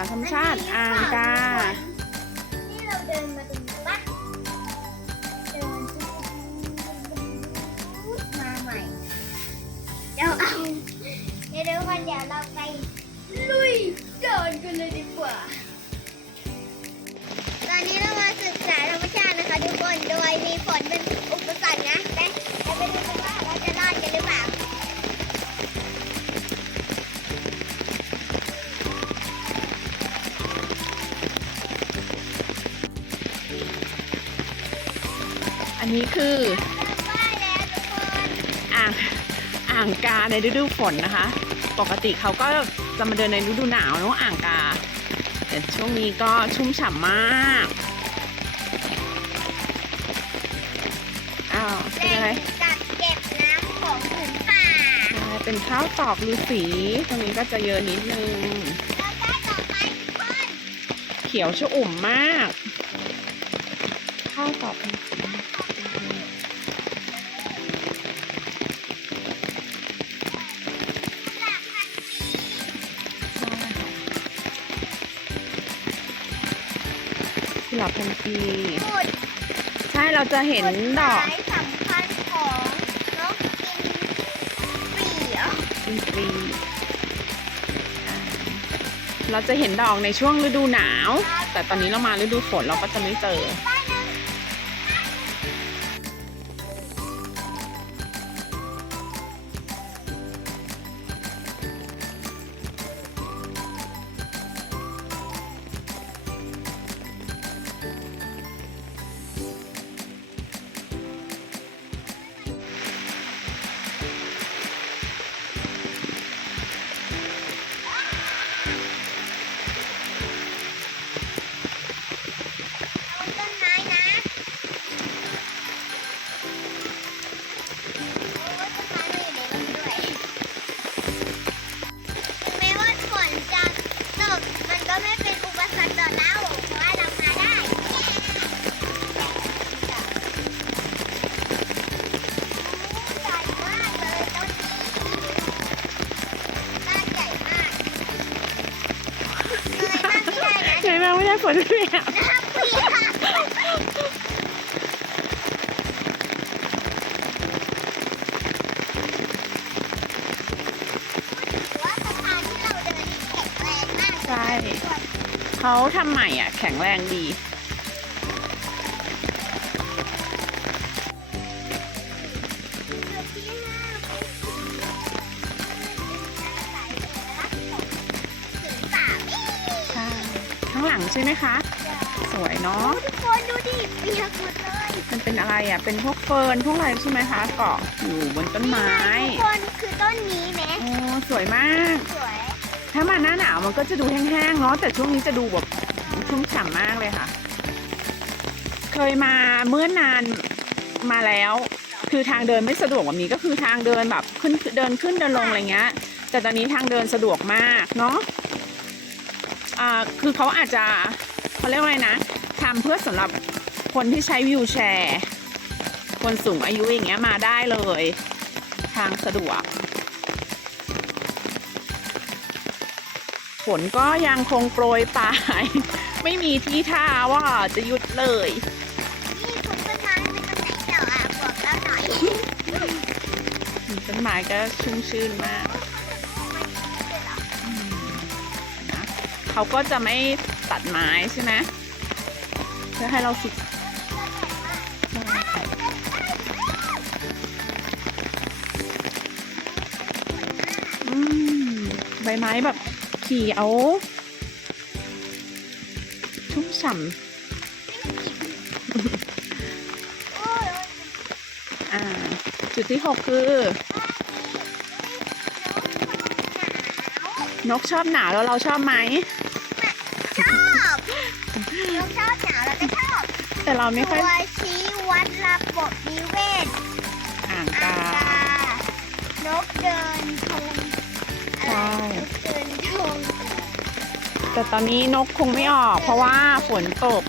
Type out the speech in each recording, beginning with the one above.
าธรรมชาติอ่างกานี่เราเดินมาตรงนี้ปะเดินมาใหม่ เดี๋ยวเอา เดี๋ยวเดี๋ยววันเดี๋ยวเราไปลุยเดินกันเลยดีกว่า ตอนนี้เรามาศึกษาธรรมชาตินะคะทุกคน โดยมีฝน นนี้คือว่าแล้วทุกคนอ่างอ่างกาในฤดูฝนนะคะ ปกติเขาก็จะมาเดินในฤดูหนาวเนอะอ่างกา แต่ช่วงนี้ก็ชุ่มฉ่ำมากอ้าวเป็นแหอะไรล่งกักเก็บน้ำของผืนป่าอ่าเป็นข้าวตอกฤาษีตรงนี้ก็จะเยอะนิดนึงเราได้ต่อไปทุกคนเขียวชอุ่มมาก ข้าวตอกฤาษี หลาบพันปีสุดใช่เราจะเห็นดอกสายสำคัญของนกกินปีเหรออินทรีอ่าเราจะเห็นดอกในช่วงฤดูหนาว แต่ตอนนี้เรามาฤดูฝนเราก็จะไม่เจอ ใช่เขาทำใหม่อะ แข็งแรงดีจุดที่ห้าเป็นจุดอาศัยเอกลักษณ์ของผืนป่าไม่ใช่ข้างหลังใช่ไหมคะ วยเนาะทุกคนดูดิเปียกหมดเลย มันเป็นอะไรอะ เป็นพวกเฟิร์นพวกอะไรใช่ไหมคะเกาะอยู่บนต้นไม้ ทุกคนคือต้นนี้ไหมโอ้สวยมาก สวย ถ้ามาหน้าหนาวมันก็จะดูแห้งๆเนาะ แต่ช่วงนี้จะดูแบบชุ่มฉ่ำมากเลยค่ะ เคยมาเมื่อนานมาแล้ว คือทางเดินไม่สะดวกแบบนี้ก็คือทางเดินแบบขึ้นเดินขึ้นเดินลงอะไรเงี้ย แต่ตอนนี้ทางเดินสะดวกมากเนาะ อ่า คือเขาอาจจะเขาเรียกว่าไงนะ ทำเพื่อสำหรับคนที่ใช้วิวแชร์ คนสูงอายุอย่างเงี้ยมาได้เลย ทางสะดวก ฝนก็ยังคงโปรยปลาย ไม่มีที่ท่าว่าจะหยุดเลยนี่คุณต้นไม้เป็นต้นไหนเจ้าอะบอกเราหน่อยต้นไม้ก็ชุ่มชื่นมากอืมนะเขาก็จะไม่ตัดไม้ใช่ไหมเพื่อให้เราฝึกใบไม้แบบเขียว ชุ่มฉ่ำอ่า จุดที่หกคือ นกชอบหนาวแล้วเราชอบไหม แต่เราไม่ค่อยตัวชี้วัดระบบนิเวศอ่างอากากานกเดินชมอะไรใช่นกเดินชมแต่ตอนนี้นกคงไม่ออก เพราะว่าฝนตก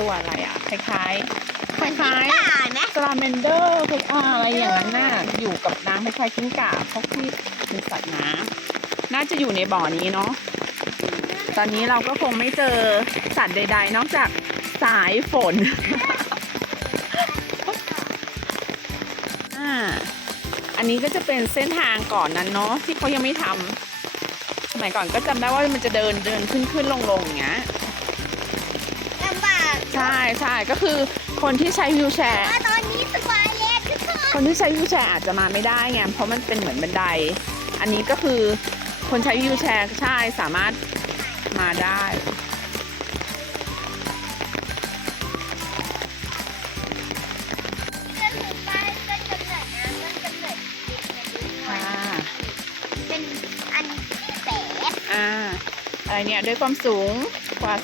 ตัวอะไรอะ คล้ายๆคล้ายป่านะๆสลาเมนเดอร์คล้ายๆอะไรอย่างนั้นน่ะอยู่กับน้ำคล้ายๆกิ้งก่าพวกที่เป็นสัตว์น้ำน่าจะอยู่ในบ่อนี้เนาะตอนนี้เราก็คงไม่เจอสัตว์ใด ๆ นอกจากสายฝน อ่าอันนี้ก็จะเป็นเส้นทางก่อนนั้นเนาะที่เขายังไม่ทำสมัยก่อนก็จำได้ว่ามันจะเดินเดินขึ้นขึ้นลงลงอย่างเงี้ยลำบากใช่ใช่ก็คือคนที่ใช้วิวแชร์ว่าตอนนี้สบายแล้วทุกคนคนที่ใช้วิวแชร์อาจจะมาไม่ได้ไงเพราะมันเป็นเหมือนบันได อันนี้ก็คือคนใช้วิวแชร์ใช่สามารถมาได้ก็คือป้ายต้นกำเนิดน้ำต้นกำเนิดดินอันนี้ค่ะเป็นอันที่แปดอ่าอะไรเนี่ยด้วยความสูงกว่า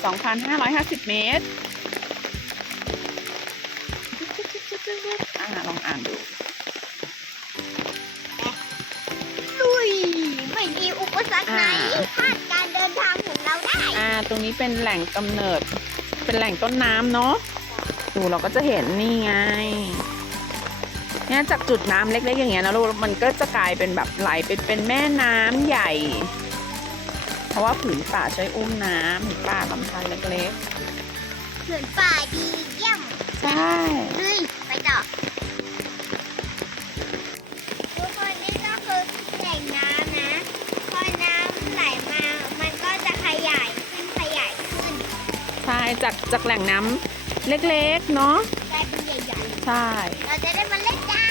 2,550 เมตร อ่าลองอ่านดูลุยไม่มีอุปสรรคไหนอ่าคาดการเดินทางของเราได้ อ่า ตรงนี้เป็นแหล่งกำเนิด เป็นแหล่งต้นน้ำเนาะ ดูเราก็จะเห็นนี่ไง เนี่ยจากจุดน้ำเล็กๆอย่างเงี้ยนะลูก มันก็จะกลายเป็นแบบไหลไปเป็นแม่น้ำใหญ่ เพราะว่าผืนป่าใช้อุ้มน้ำผืนป่าลำธารเล็กเขื่อนป่าดีเยี่ยมๆใช่ลุยไปต่อ จากจากแหล่งน้ำเล็กๆ เนาะกลายเป็นใหญ่ใช่ ๆ เราจะได้มาเล่นน้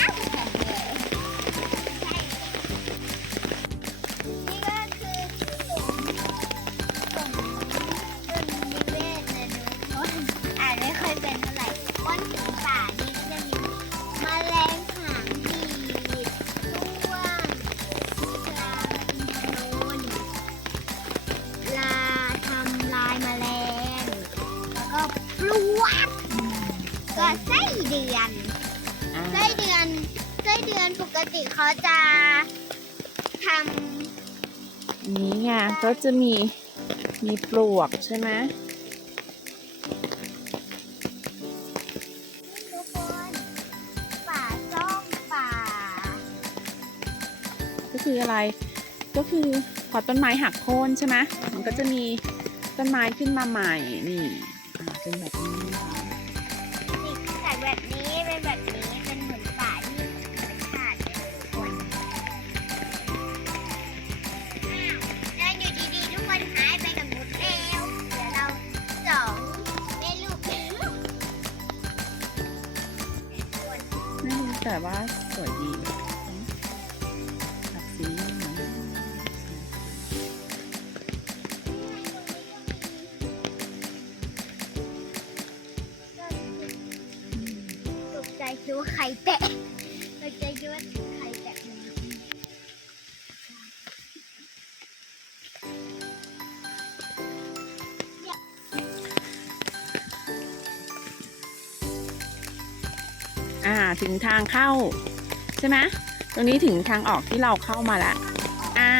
ติเขาจะทนี้ไงก็จะมีมีปลวกใช่ไหมทุกคนป่าซ่องป่า ก็คืออะไร ก็คือพอต้นไม้หักโค่นใช่ไหมมันก็จะมีต้นไม้ขึ้นมาใหม่นี่เป็นแบบนี้ แต่ว่าสวยดีแบบสีเหมือนตกใจคิดว่าใครแตะ อ่าถึงทางเข้า ใช่ไหมตรงนี้ถึงทางออกที่เราเข้ามาแล้วอ่า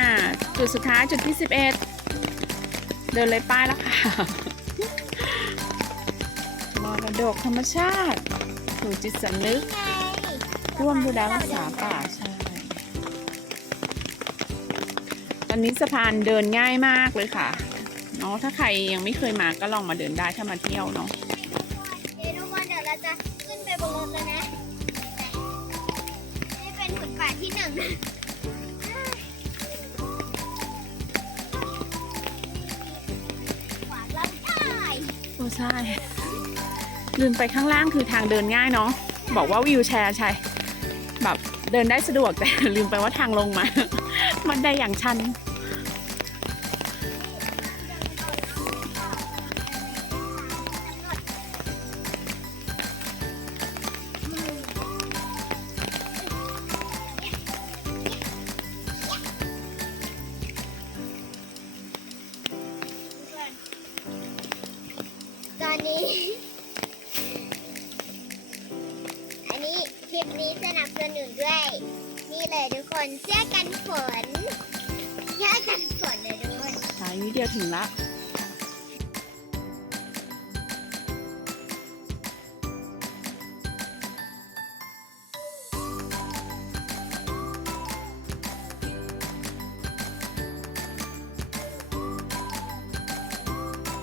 จุดสุดท้ายจุดที่ 11 เดินเลยป้ายแล้วค่ะมรดกธรรมชาติสู่จิตสำนึก ร่วมดูแลรักษาป่าใช่ตอนนี้สะพานเดินง่ายมากเลยค่ะเนาะถ้าใครยังไม่เคยมาก็ลองมาเดินได้ถ้ามาเที่ยวเนาะ ใช่ลืมไปข้างล่างคือทางเดินง่ายเนาะบอกว่าวิวแชร์ใช่แบบเดินได้สะดวกแต่ลืมไปว่าทางลงมา มันได้อย่างชัน นเสื้อกันฝนเสื้อกันฝนเลยทุกคนสายนิดเดียวถึงละ